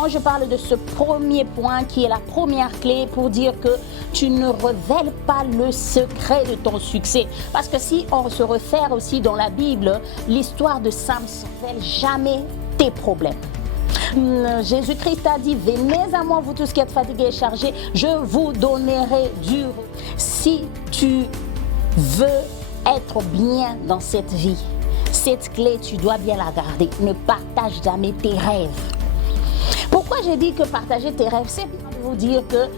Quand je parle de ce premier point qui est la première clé pour dire que tu ne révèles pas le secret de ton succès. Parce que si on se réfère aussi dans la Bible, l'histoire de Samson ne révèle jamais tes problèmes. Jésus-Christ a dit, venez à moi vous tous qui êtes fatigués et chargés, je vous donnerai du repos. Si tu veux être bien dans cette vie, cette clé, tu dois bien la garder. Ne partage jamais tes rêves. Pourquoi j'ai dit que partager tes rêves, c'est de vous dire que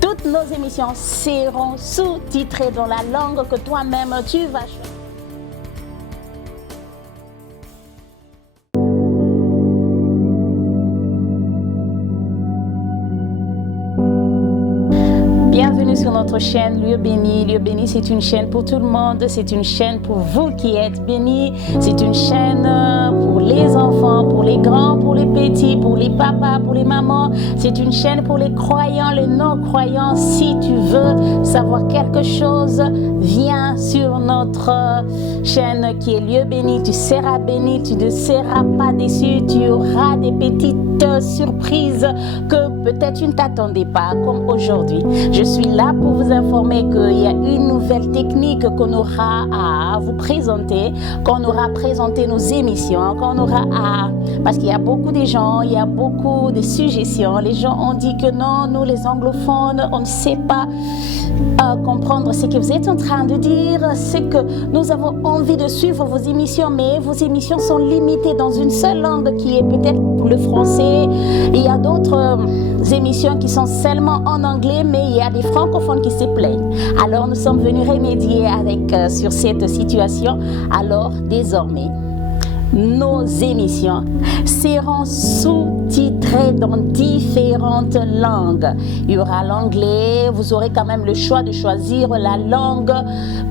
toutes nos émissions seront sous-titrées dans la langue que toi-même tu vas choisir. Bienvenue sur notre chaîne Lieu Béni. Lieu Béni, c'est une chaîne pour tout le monde. C'est une chaîne pour vous qui êtes bénis. C'est une chaîne pour les enfants, pour les grands, pour les petits, pour les papas, pour les mamans. C'est une chaîne pour les croyants, les non-croyants. Si tu veux savoir quelque chose, viens sur notre chaîne qui est Lieu Béni. Tu seras béni, tu ne seras pas déçu. Tu auras des petites surprises que peut-être tu ne t'attendais pas, comme aujourd'hui. Je suis là pour vous informer qu'il y a une nouvelle technique qu'on aura à vous présenter, qu'on aura présenté nos émissions, qu'on aura à... Parce qu'il y a beaucoup de gens, il y a beaucoup de suggestions. Les gens ont dit que non, nous les anglophones, on ne sait pas comprendre ce que vous êtes en train de dire. C'est que nous avons envie de suivre vos émissions, mais vos émissions sont limitées dans une seule langue qui est peut-être le français. Il y a d'autres émissions qui sont seulement en anglais, mais il y a des francophones qui se plaignent. Alors nous sommes venus remédier sur cette situation. Alors désormais, nos émissions seront sous-titrées dans différentes langues. Il y aura l'anglais, vous aurez quand même le choix de choisir la langue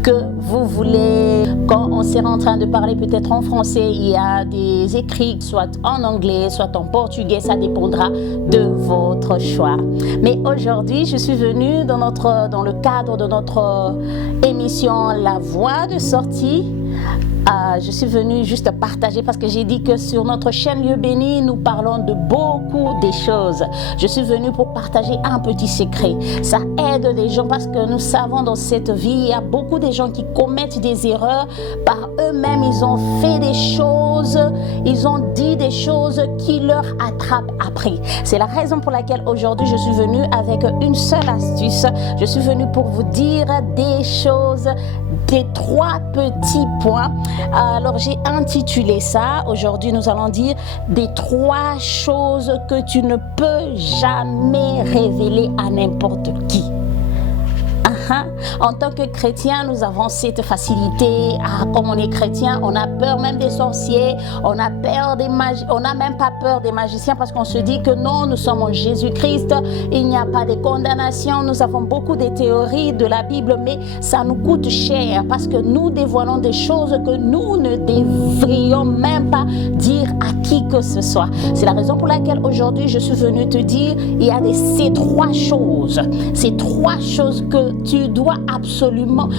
que vous voulez. Quand on sera en train de parler peut-être en français, il y a des écrits, soit en anglais, soit en portugais, ça dépendra de votre choix. Mais aujourd'hui, je suis venue dans le cadre de notre émission La Voie de sortie. Je suis venue juste partager parce que j'ai dit que sur notre chaîne Lieu Béni, nous parlons de beaucoup de choses. Je suis venue pour partager un petit secret. Ça aide les gens parce que nous savons dans cette vie, il y a beaucoup de gens qui commettent des erreurs par eux-mêmes. Ils ont fait des choses, ils ont dit des choses qui leur attrapent après. C'est la raison pour laquelle aujourd'hui, je suis venue avec une seule astuce. Je suis venue pour vous dire des choses, des 3 petits points. Alors j'ai intitulé ça, aujourd'hui nous allons dire des 3 choses que tu ne peux jamais révéler à n'importe qui. En tant que chrétien, nous avons cette facilité. Comme on est chrétien, on a peur même des sorciers, on a peur des on n'a même pas peur des magiciens parce qu'on se dit que non, nous sommes en Jésus-Christ, il n'y a pas de condamnation. Nous avons beaucoup de théories de la Bible, mais ça nous coûte cher parce que nous dévoilons des choses que nous ne devrions même pas dire à qui que ce soit. C'est la raison pour laquelle aujourd'hui je suis venue te dire, il y a ces 3 choses que tu dois absolument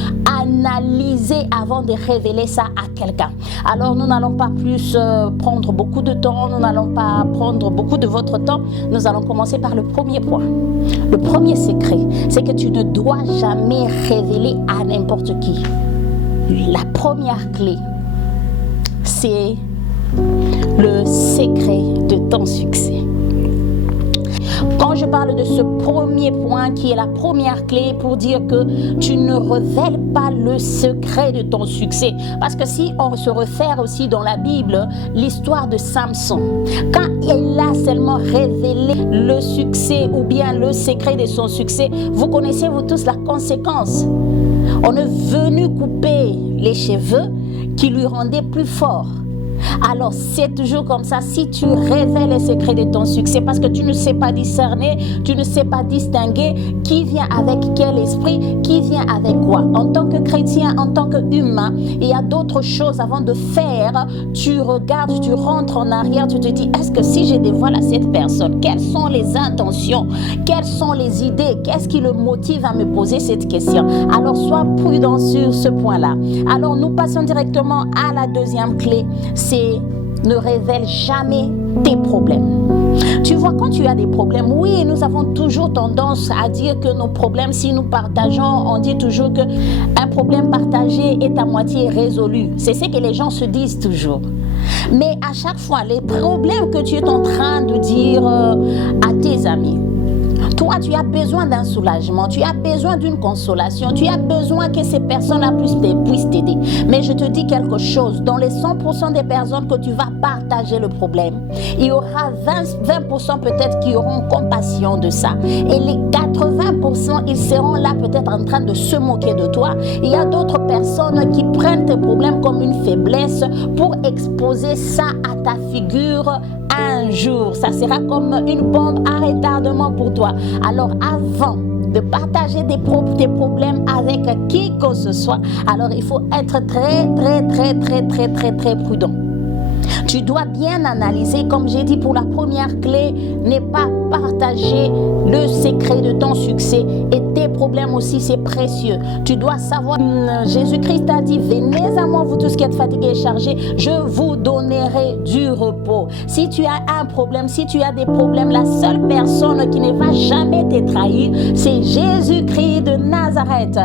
analyser avant de révéler ça à quelqu'un. Alors nous n'allons pas plus prendre beaucoup de temps, nous n'allons pas prendre beaucoup de votre temps. Nous allons commencer par le premier point. Le premier secret, c'est que tu ne dois jamais révéler à n'importe qui. La première clé, c'est le secret de ton succès. Quand je parle de ce premier point qui est la première clé pour dire que tu ne révèles pas le secret de ton succès. Parce que si on se réfère aussi dans la Bible, l'histoire de Samson, quand il a seulement révélé le succès ou bien le secret de son succès, vous connaissez vous tous la conséquence. On est venu couper les cheveux qui lui rendaient plus fort. Alors c'est toujours comme ça, si tu révèles les secrets de ton succès, parce que tu ne sais pas discerner, tu ne sais pas distinguer qui vient avec quel esprit, qui vient avec quoi. En tant que chrétien, en tant qu'humain, il y a d'autres choses avant de faire. Tu regardes, tu rentres en arrière, tu te dis, est-ce que si je dévoile à cette personne, quelles sont les intentions, quelles sont les idées, qu'est-ce qui le motive à me poser cette question? Alors sois prudent sur ce point-là. Alors nous passons directement à la deuxième clé, c'est ne révèle jamais tes problèmes. Tu vois, quand tu as des problèmes, oui, nous avons toujours tendance à dire que nos problèmes, si nous partageons, on dit toujours qu'un problème partagé est à moitié résolu. C'est ce que les gens se disent toujours. Mais à chaque fois, les problèmes que tu es en train de dire à tes amis, toi, tu as besoin d'un soulagement, tu as besoin d'une consolation, tu as besoin que ces personnes-là puissent t'aider. Mais je te dis quelque chose, dans les 100% des personnes que tu vas partager le problème, il y aura 20% peut-être qui auront compassion de ça. Et les 80%, ils seront là peut-être en train de se moquer de toi. Il y a d'autres personnes qui prennent tes problèmes comme une faiblesse pour exposer ça à ta figure. Un jour, ça sera comme une bombe à retardement pour toi. Alors avant de partager tes problèmes avec qui que ce soit, alors il faut être très prudent. Tu dois bien analyser, comme j'ai dit pour la première clé, n'est pas partager le secret de ton succès et tes problèmes aussi, c'est précieux. Tu dois savoir, Jésus-Christ a dit, venez à moi vous tous qui êtes fatigués et chargés, je vous donnerai du repos. Si tu as un problème, si tu as des problèmes, la seule personne qui ne va jamais te trahir, c'est Jésus-Christ de Nazareth.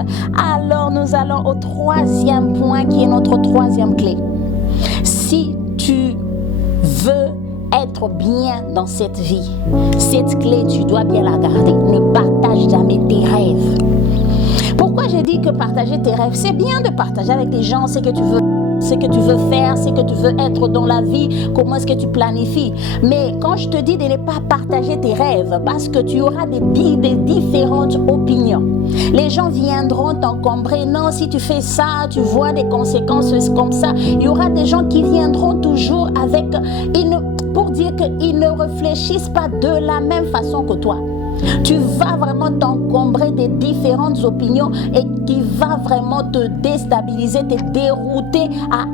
Alors nous allons au troisième point qui est notre troisième clé. Si tu veux être bien dans cette vie, cette clé, tu dois bien la garder. Ne partage jamais tes rêves. Pourquoi j'ai dit que partager tes rêves, c'est bien de partager avec des gens ce que tu veux faire, ce que tu veux être dans la vie, comment est-ce que tu planifies. Mais quand je te dis de ne pas partager tes rêves, parce que tu auras des différentes opinions. Les gens viendront t'encombrer. Non, si tu fais ça, tu vois des conséquences comme ça. Il y aura des gens qui viendront toujours pour dire qu'ils ne réfléchissent pas de la même façon que toi. Tu vas vraiment t'encombrer des différentes opinions et qui va vraiment te déstabiliser, te dérouter à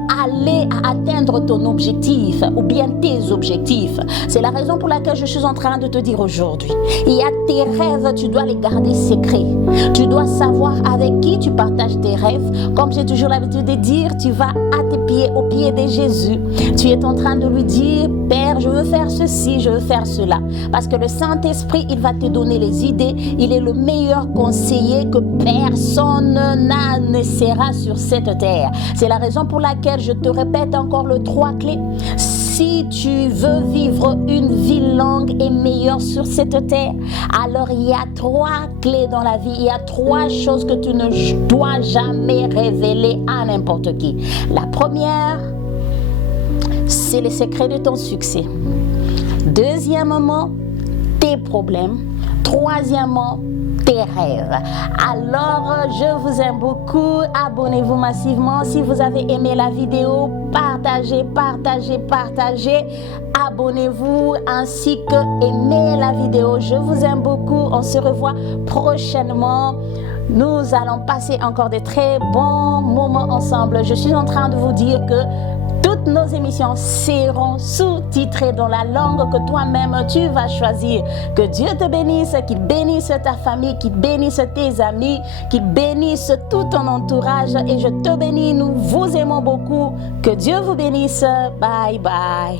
atteindre ton objectif ou bien tes objectifs. C'est la raison pour laquelle je suis en train de te dire aujourd'hui. Il y a tes rêves, tu dois les garder secrets. Tu dois savoir avec qui tu partages tes rêves. Comme j'ai toujours l'habitude de dire, tu vas à tes pieds, aux pieds de Jésus. Tu es en train de lui dire, Père, je veux faire ceci, je veux faire cela. Parce que le Saint-Esprit, il va te donner les idées. Il est le meilleur conseiller que personne ne sera sur cette terre. C'est la raison pour laquelle je te répète encore les 3 clés. Si tu veux vivre une vie longue et meilleure sur cette terre, alors il y a 3 clés dans la vie. Il y a 3 choses que tu ne dois jamais révéler à n'importe qui. La première, c'est le secret de ton succès. Deuxièmement, tes problèmes. Troisièmement, tes rêves. Alors, je vous aime beaucoup. Abonnez-vous massivement. Si vous avez aimé la vidéo, partagez. Abonnez-vous ainsi que aimez la vidéo. Je vous aime beaucoup. On se revoit prochainement. Nous allons passer encore de très bons moments ensemble. Je suis en train de vous dire que toutes nos émissions seront sous-titrées dans la langue que toi-même tu vas choisir. Que Dieu te bénisse, qu'il bénisse ta famille, qu'il bénisse tes amis, qu'il bénisse tout ton entourage. Et je te bénis, nous vous aimons beaucoup. Que Dieu vous bénisse. Bye bye.